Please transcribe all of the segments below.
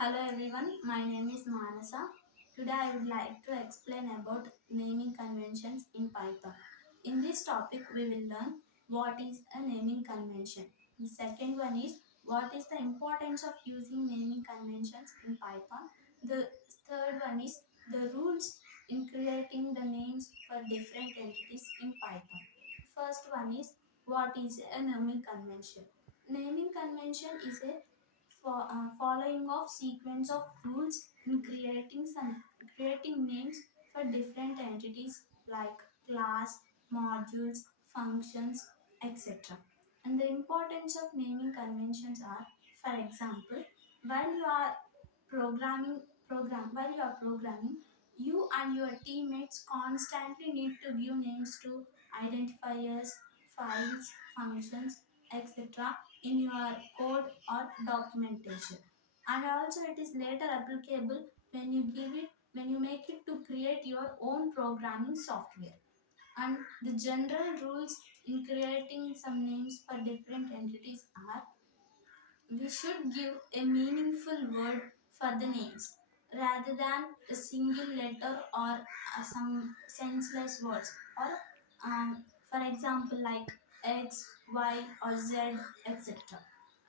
Hello everyone, my name is Manasa. Today I would like to explain about naming conventions in Python. In this topic we will learn what is a naming convention. The second one is what is the importance of using naming conventions in Python. The third one is the rules in creating the names for different entities in Python. First one is what is a naming convention. Naming convention is a following of sequence of rules in creating names for different entities like class, modules, functions, etc. And the importance of naming conventions are, for example, while you are programming, you and your teammates constantly need to give names to identifiers, files, functions, etc. in your code or documentation. And also it is later applicable when you make it to create your own programming software. And the general rules in creating some names for different entities are: we should give a meaningful word for the names rather than a single letter or some senseless words, or for example like x, y, or z, etc.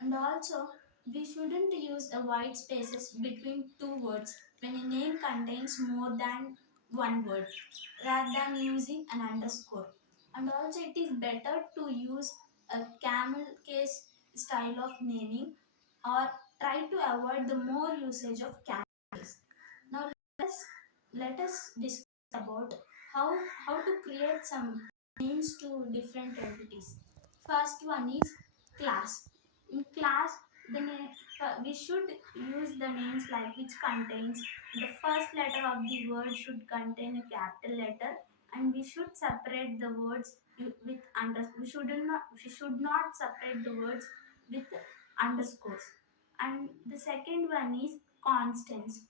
And also we shouldn't use a white spaces between two words when a name contains more than one word, rather than using an underscore. And also it is better to use a camel case style of naming, or try to avoid the more usage of camel case. Now let us discuss about how to create some names to different entities. First one is class. In class, we should use the names like which contains the first letter of the word should contain a capital letter, and we should separate the words with we should not separate the words with underscores. And the second one is constants.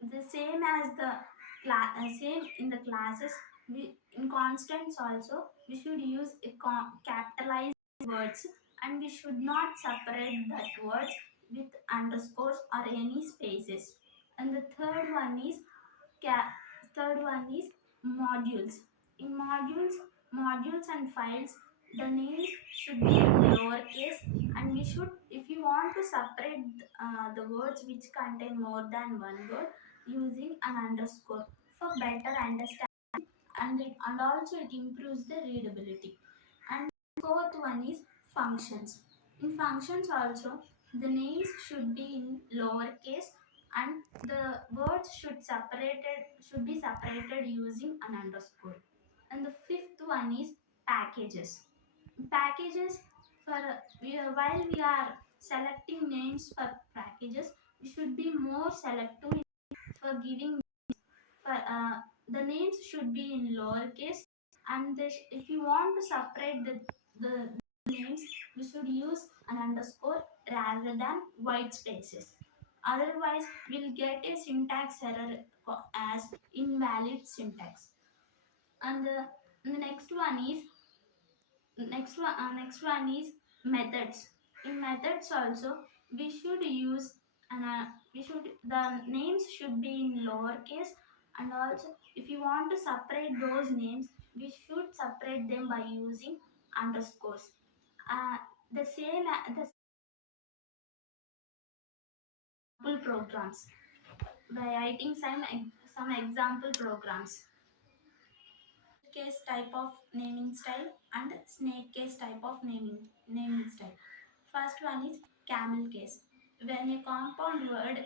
The same as the same in the classes, we in constants also we should use capitalized words, and we should not separate that words with underscores or any spaces. And the ca- third one is modules. In modules and files, the names should be in lowercase, and we should, if you want to separate the words which contain more than one word, using an underscore for better understanding, and also it improves the readability. And fourth one is functions. In functions also, the names should be in lowercase, and the words should be separated using an underscore. And the fifth one is packages. Packages, for while we are selecting names for packages, we should be more selective for giving for the names should be in lowercase, and if you want to separate the names, we should use an underscore rather than white spaces. Otherwise we'll get a syntax error as invalid syntax. And the next one is methods. In methods also, we should use we should the names should be in lowercase, and also if you want to separate those names, we should separate them by using underscores. The same the example programs, by writing some example programs. Case type of naming style and snake case type of naming style. First one is camel case. When a compound word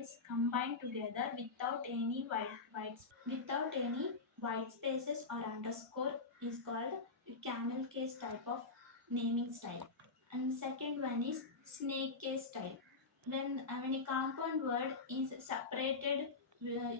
is combined together without any white spaces or underscore, is called a camel case type of naming style. And second one is snake case style. When a compound word is separated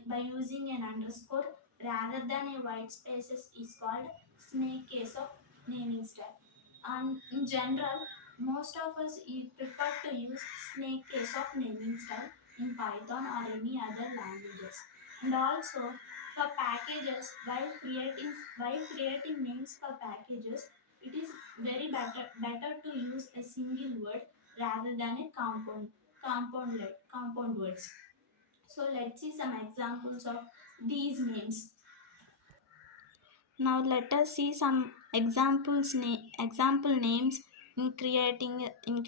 by using an underscore rather than a white spaces, is called snake case of naming style. And in general, most of us prefer to use snake case of naming style in Python or any other languages. And also for packages, while creating names for packages, it is very better to use a single word rather than a compound. compound words. So let's see some examples of these names. Now let us see some example names in creating in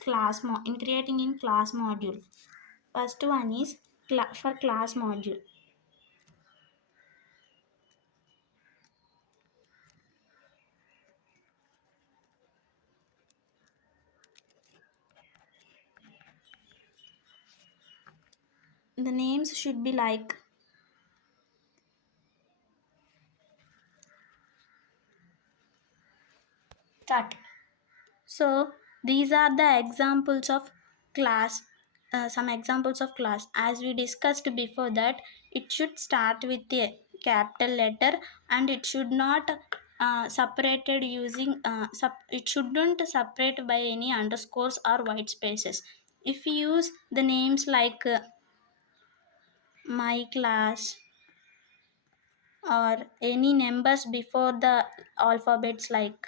class module. First one is for class module. The names should be like that. So these are the examples of class. Some examples of class. As we discussed before that, it should start with a capital letter and it should not separated using it shouldn't separate by any underscores or white spaces. If we use the names like my class or any numbers before the alphabets like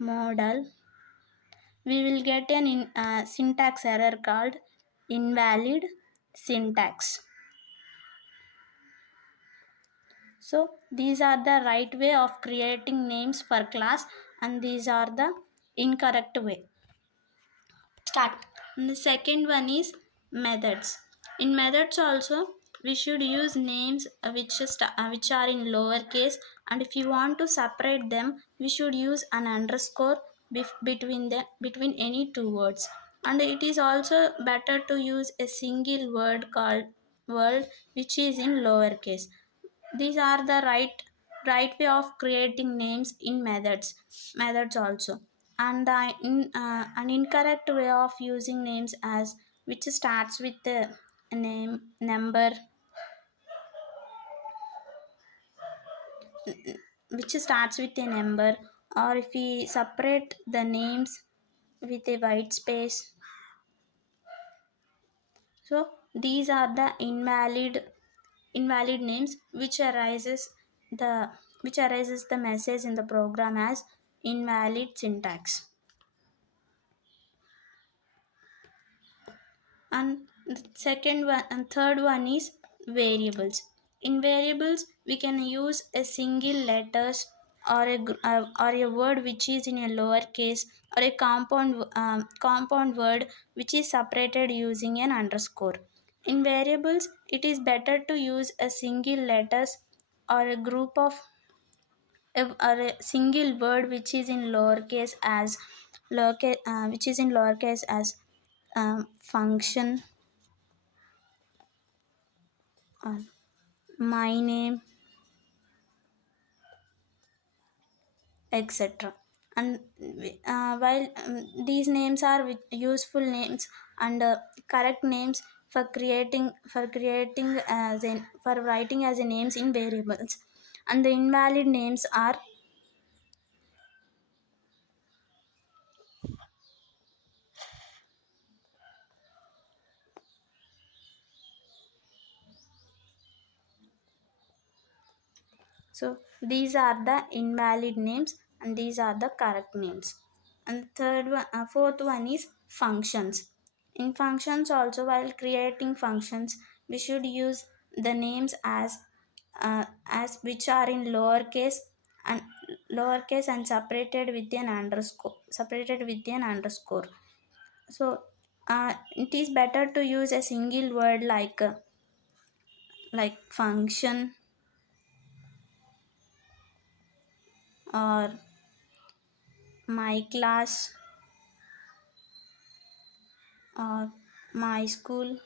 model, we will get an syntax error called invalid syntax. So these are the right way of creating names for class and these are the incorrect way. Start. And the second one is methods. In methods also we should use names which are in lowercase, and if you want to separate them we should use an underscore between any two words. And it is also better to use a single word called word which is in lowercase. These are the right way of creating names in methods also. And an incorrect way of using names as which starts with the name number, which starts with a number, or if we separate the names with a white space. So these are the invalid names the which arises the message in the program as invalid syntax. And the second one and third one is variables. In variables we can use a single letters or a word which is in a lower case, or a compound word which is separated using an underscore. In variables it is better to use a single letters or a group of or a single word which is in lowercase as which is in lowercase as function, uh, my name, etc. And while these names are useful names and correct names for creating as in for writing as a names in variables, and the invalid names are, so these are the invalid names and these are the correct names. And fourth one is functions. In functions also, while creating functions, we should use the names as which are in and separated with an underscore. So it is better to use a single word like function or my class or my school,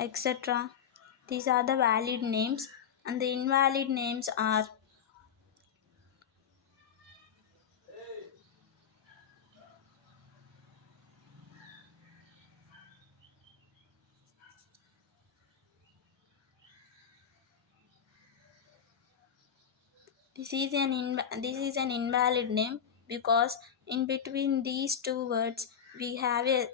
etc. These are the valid names, and the invalid names are, this is an invalid name because in between these two words we have a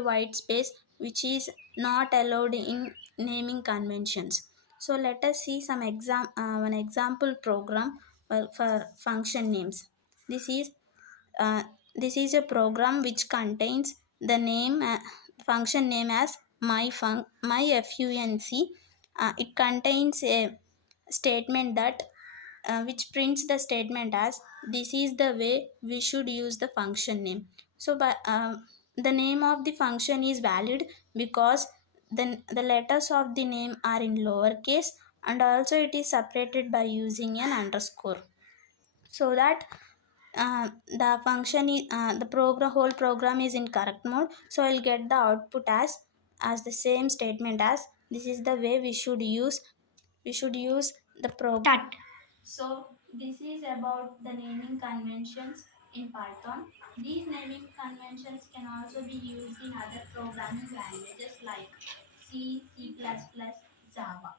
white space which is not allowed in naming conventions. So let us see one example program, well, for function names. This is uh, this is a program which contains the name function name as my func. It contains a statement that which prints the statement as this is the way we should use the function name. So the name of the function is valid because the letters of the name are in lowercase, and also it is separated by using an underscore, so that the function is the program whole program is in correct mode. So I'll get the output as the same statement as this is the way we should use the program. So this is about the naming conventions in Python. These naming conventions can also be used in other programming languages like C, C++, Java.